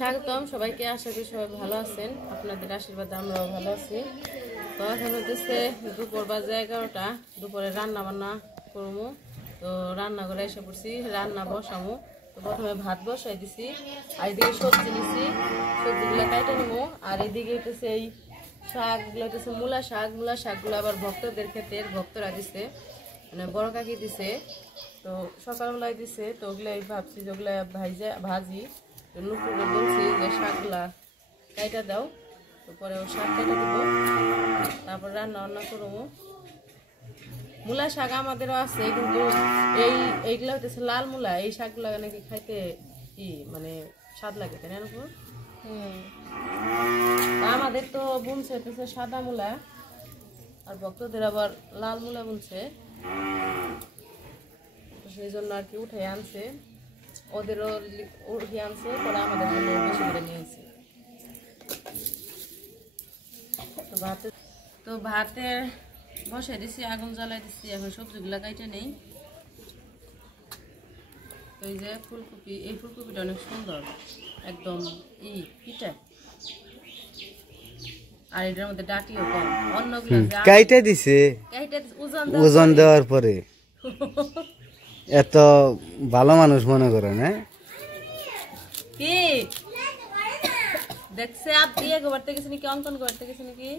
স্বাগতম সবাইকে, আশা করি সবাই ভালো আছেন। আপনাদের আশীর্বাদে আমরাও ভালো আছি। তো এখন হচ্ছে দুপুর বাজে 11টা। দুপুরে রান্না বান্না করবো। তো রান্না করে এসে পড়ছি, রান্না বসামো। তো প্রথমে ভাত বসাই দিছি, আর এদিকে সবজি দিছি, সবজিগুলো কাটে নেবো। আর এদিকে হচ্ছে এই শাকগুলো হচ্ছে মূলা শাকগুলো আবার ভক্তদের ক্ষেত্রে ভক্তরা দিছে, মানে বড় কাকি দিছে। তো সকালবেলায় দিছে, তো ওগুলাই ভাবছি যে ওগুলা ভাজি। নুপুরে বলছি যে শাকগুলা কাইটা দাও, তো পরে ও শাক কেটে দেবো, তারপর রান্না করবো। মূলা শাক আমাদেরও আছে, কিন্তু এইগুলা হচ্ছে লাল মূলা। এই শাকগুলা নাকি খাইতে কি মানে স্বাদ লাগে, তাই না? আমাদের তো বুনছে হচ্ছে সাদা মূলা, আর ভক্তদের আবার লাল মূলা বুনছে, সেই জন্য আর কি উঠে আনছে। ওদেরও উঠে আনছে, পরে আমাদের জন্য বেশি করে নিয়েছে। তো ভাতে বসে দিছি, আগুন জ্বালাই দিছি। এখন সবজিগুলা কাইটে নেই। তো এই যে ফুলকপি, এই ফুলকপিটা অনেক সুন্দর, একদম পিঠা। আর এটার মধ্যে ডাটিও কম। অন্যগুলো কাইটে দিছে, ওজন দেওয়ার পরে এত ভালো মানুষ মনে করে না কি দেখছে? আপনি গোবরতে গেছে নাকি, অঙ্কন করতে গেছে নাকি?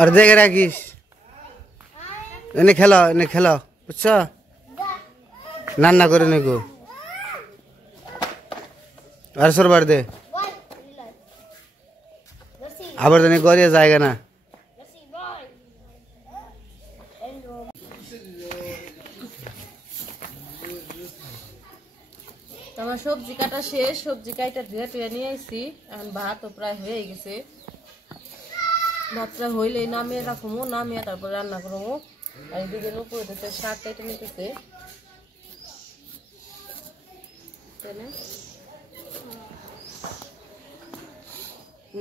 আর দেখে রাখিস, এনে খেলো বুঝছ, রান্না করে নেগো। আর সরবার দে, আবার জানি গড়িয়ে জায়গা না। আমার সবজি কাটা শেষ, সবজি কাটা ধুয়ে টুয়ে নিয়ে আসছি। এখন ভাতও প্রায় হয়ে গেছে। ভাতটা হইলেই নামিয়ে রাখবো, নামিয়ে তারপর রান্না করবো। আর এদিকে নুপুর দিতে শাক কেটে নিতেছে।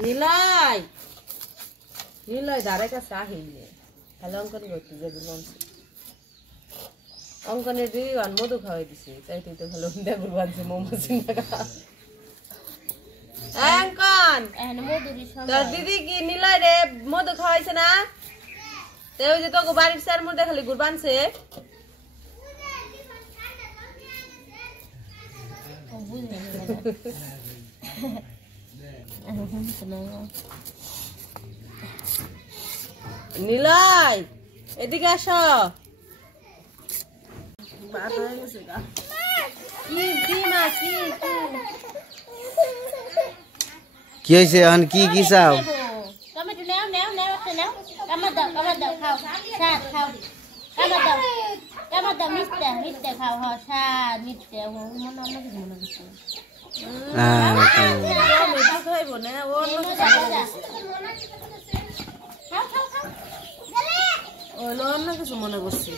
নিলাই নিলাই ধারে কাছে আহিলে তাহলে অঙ্কন করতে যাবি। অঙ্কনের দিদি মধু খাওয়াই দিছে, চাইতে তো ভালো দেবুর বানছে মোমো সিঙ্গারা। তোর দিদি কি নিলয় রে মধু খাওয়াইছে না? ওই যে তোকে বাড়ির চার মধ্যে খালি গুড় বানছে। নিলয় এদিকে আস। কি হয়েছে এখন? কি চাও? অন্য কিছু মনে করছি।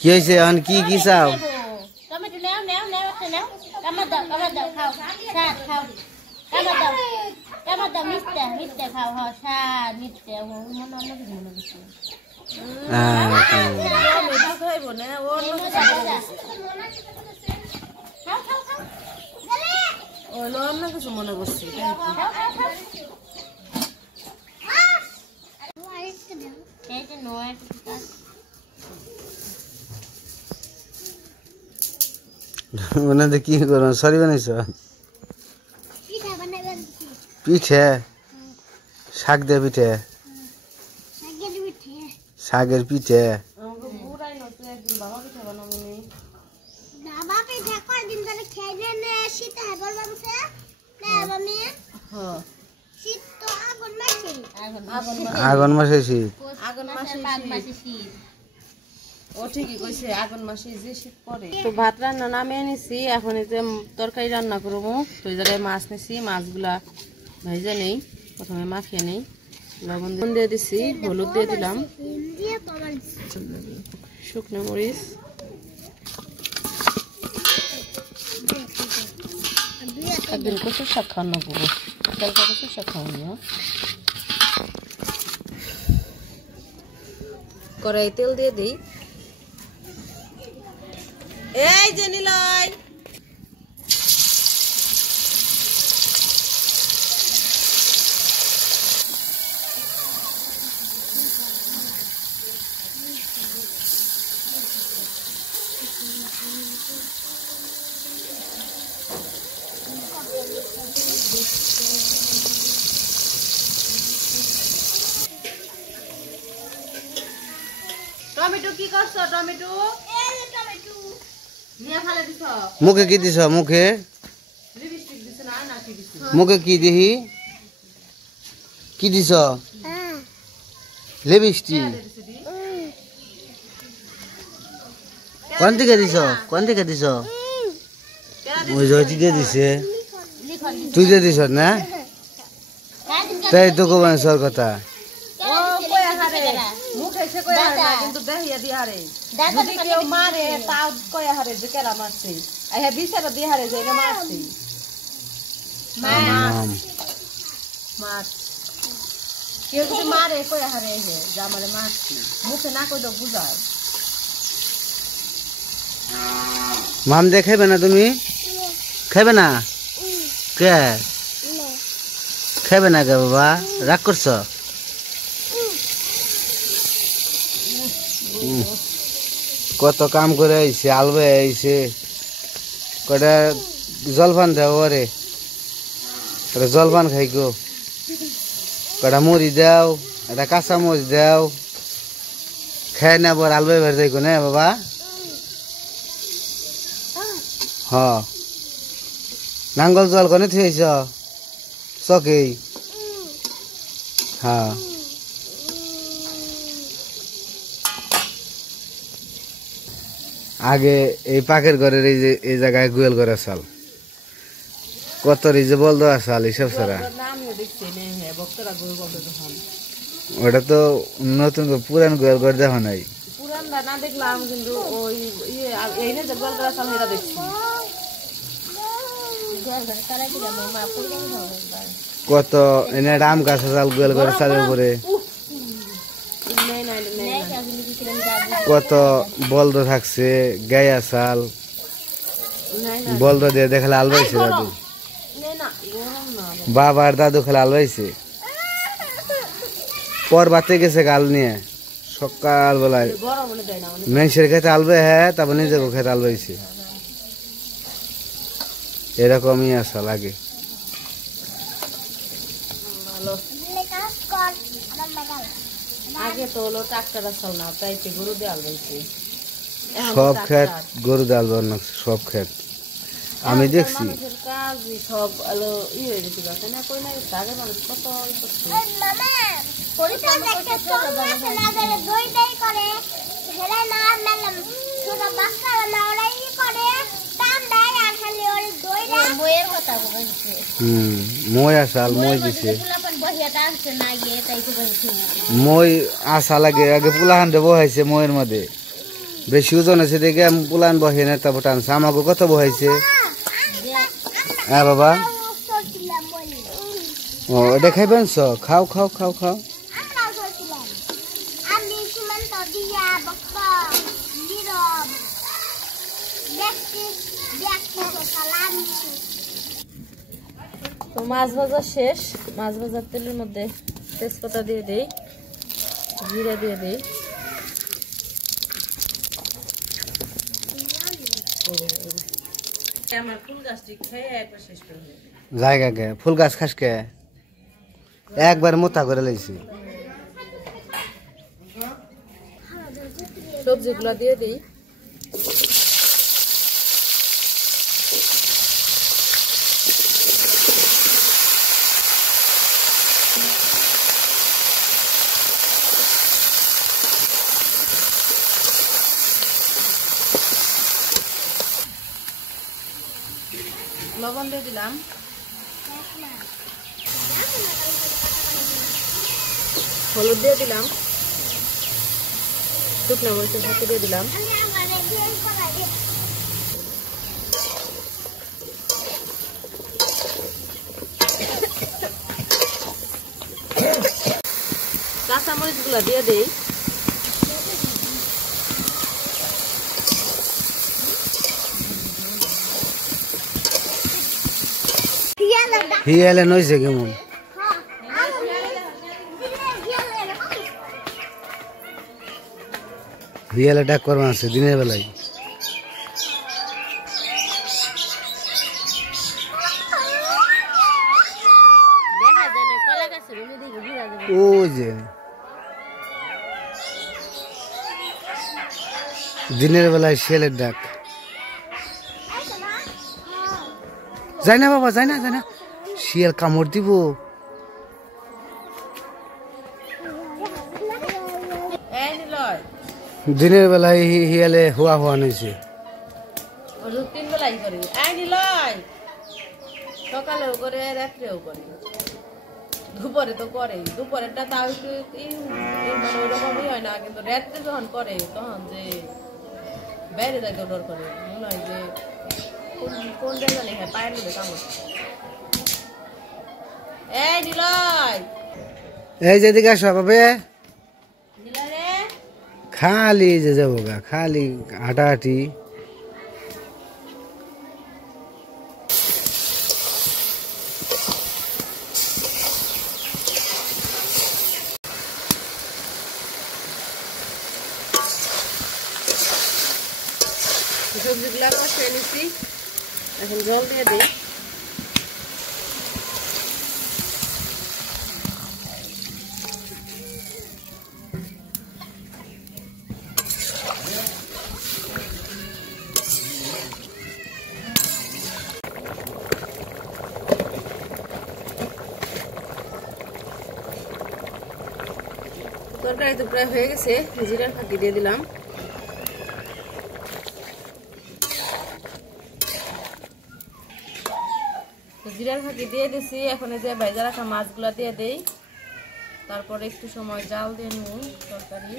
কি হয়েছে এখন? কি চাও? অন্য কিছু মনে করছি। ওনাদের কি করো সরি বানাইছ পিঠে শাক দিয়ে পিঠে শাকের পিঠে আগুন মাসে শীত ও ঠিকই কইছে আগুন মাসে যে শীত পড়ে। তো ভাত রান্না নামিয়ে নিছি, এখন এই যে তরকারি রান্না করবো। তো এই জায়গায় মাছ নিছি, মাছগুলা ভেজে নেই, প্রথমে মাখিয়ে নেই, লবণ দিয়ে দিছি, হলুদ দিয়ে দিলাম, শুকনো মরিচ, একদিন কচুর শাক খাওয়ানো করবো, কালকা কচুর শাক খাওয়ানো। কড়াই তেল দিয়ে দিই, এই যে নিলয় টমেটো কি করছো? টমেটো নিয়ে ফেলে দিছ, মুখে কি দিছ? মুখে লিপস্টিক দিছ না? না কি দিছ? মুখে কি দিহি? কি দিছ? লিপস্টিক কোন থেকে দিছ? কোন থেকে দিছ? ওই জয়তি দিয়ে দিছে, তুই দিয়ে দিছ না? তাই তো কোন সর কথা ও কয়া হারে মুখে সে কয়া হারে না, কিন্তু দেহিয়া দি হারে, যদি কেউ মারে তাও কয়া হারে যে কেরা মারছে, আইয়া বিচারা দি হারে যে এটা মারছে। মার কেউ যদি মারে কয়া হারে যে আমারে মারছে, মুখে না কইলো বুঝায়। মাম দিয়ে খাইবে না? তুমি খাইবে না? কে খাইবে না কে বাবা? রাগ করছ? কত কাম করে আইছে, আলবে আইছে, কটা জলপান দেও রে, কটা জলপান খাই গো, কটা মুড়ি দাও, একটা কাঁচা মরিচ দাও, খাই না বর আলবে বের যাইগো না বাবা? হ নাঙ্গল জল কনে থুয়েছ চকেই? হ্যাঁ আগে এই পাকের ঘরের এই যে এই জায়গায় গুয়েল করে চাল কত এই যে বল দেওয়া চাল এইসব ছাড়া ওটা তো নতুন পুরান গুয়েল করে দেখা নাই। পুরানটা না দেখলাম, কিন্তু ওই এই যে গোল করা চাল এটা দেখছি। কত এনে আম গাছ চাল গুয়েল করে চালের উপরে কত বলদ থাকছে, গায়া চাল বলদ দিয়ে দেখলে আলবাইছে দাদু, বাবার দাদু খেলে আলবাইছে, পর বাতে গেছে গাল নিয়ে সকাল বেলায় মেনসের খেতে আলবে, হ্যাঁ তারপর নিজের খেতে আলবাইছে। এরকমই আসা লাগে। আগে তো হলো ট্রাক্টর আসল না, তাই গরু দিয়ে আলবাইছে। সব ক্ষেত গরু দিয়ে আলবার না, সব ক্ষেত আমি দেখছি। কাজ সব আলো ই হয়ে গেছে, তাই না? কই না আগে মানুষ কত মই আসাল মই দিছে, মই আসা লাগে আগে পুলাহান দিয়ে বহাইছে, ময়ের মধ্যে বেশি ওজন আছে দেখে পুলাহান বহে না, তারপর টানছে আমাকে কত বহাইছে। হ্যাঁ বাবা ও এটা খাইবেন? খাও খাও খাও খাও। তো মাছ ভাজা শেষ, মাছ ভাজার তেলের মধ্যে তেজপাতা দিয়ে দেই, জিরা দিয়ে দেই, আমার ফুল গাছটি খেয়ে একবার শেষ করে দেবে। জায়গা কে ফুল গাছ খাস কে একবার মোটা করে লাইছি। সবজিগুলো দিয়ে দিই। লবণ দিয়ে দিলাম, হলুদ দিয়ে দিলাম, শুকনো মরিচের সাথে দিয়ে দিলাম, কাঁচা মরিচগুলো দিয়ে দিই। হিয়ালে নইছে কেমন হিয়ালে ডাক করবা আছে দিনের বেলায়। ওই যে দিনের বেলায় শিয়ালের ডাক। যাই না বাবা, যাই না, যাই না, শিয়াল কামড় দিব। দিনের বেলায় হিয়ালে হুয়া হুয়া নিয়েছে। সকালেও করে রাত্রেও করে, দুপুরে তো করে। দুপুরেরটা তাও একটু ওইরকমই হয় না, কিন্তু রাত্রে যখন করে তখন যে বাইরে যাইতে ডর করে, মনে হয় যে কোন জায়গা লেখা পায়ের মধ্যে কামড়। এই নিলয়, এই যেদিকে আসো বাবা, খালি যে যাবো গা, খালি হাঁটাহাঁটি। সবজিগুলা কষিয়ে নিচ্ছি, এখন জল দিয়ে দিই। তরকারি তো প্রায় হয়ে গেছে, জিরার ফাঁকি দিয়ে দিলাম। জিরার ফাঁকি দিয়ে দিছি, এখন এই যে ভাজা রাখা মাছগুলা দিয়ে দেই। তারপরে একটু সময় জাল দিয়ে নেব তরকারি।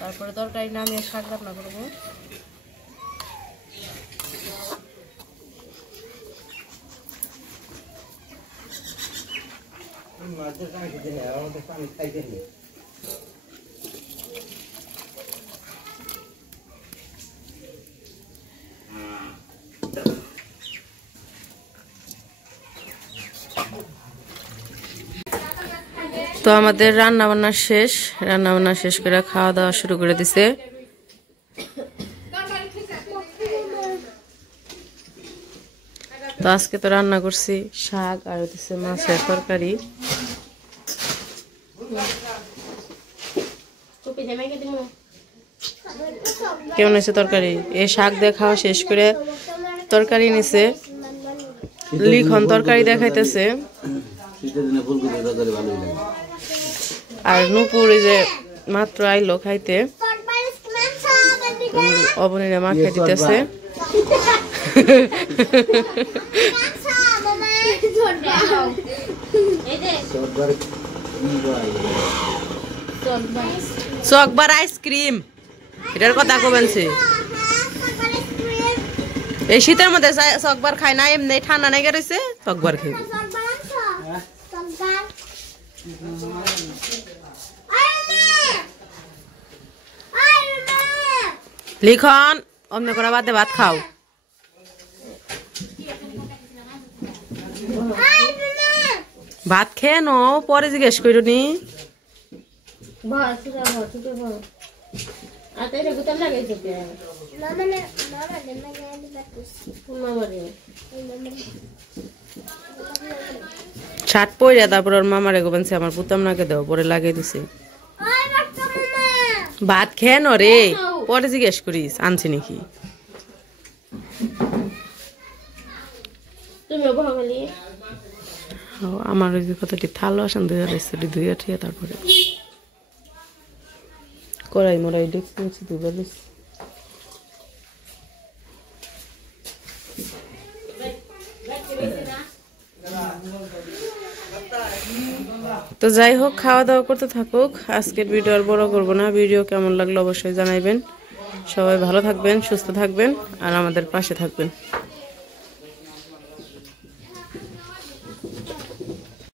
তারপরে তরকারি নামিয়ে শাক রান্না করবো। তো আমাদের রান্না বান্না শেষ করে খাওয়া দাওয়া শুরু করে দিছে। তো আজকে তো রান্না করছি শাক আর হচ্ছে মাছের তরকারি। কেমন হয়েছে তরকারি? এই শাক দিয়ে খাওয়া শেষ করে তরকারি নিছে, লিখন তরকারি দেখাইতেছে। আর নুপুর যে মাত্র আইলো খাইতে, অবনীরা মাখিয়ে দিতেছে। চকবার আইসক্রিম, এটার কথা কবেনছে। এই শীতের মধ্যে চকবার খায় না, এমনি ঠান্ডা নেগে রয়েছে, চকবার খাই। লিখন অমনে করা বাদে ভাত খাও। ভাত খেয়ে নো, পরে জিজ্ঞেস করো নি। ভাত শার্ট পরে তারপর ওর মামারে গোবেনছে আমার পুতাম নাকে দাও পরে লাগিয়ে দিছে ভাত খেয়ে ন রে পরে জিজ্ঞেস করিস আনছি নাকি আমার ওই কতটি থালো আসেন 2000 তারপরে কড়াই মরাই দেখছি দুবার তো যাই হোক খাওয়া দাওয়া করতে থাকুক আজকের ভিডিও আর বড় করবো না ভিডিও কেমন লাগলো অবশ্যই জানাইবেন সবাই ভালো থাকবেন সুস্থ থাকবেন আর আমাদের পাশে থাকবেন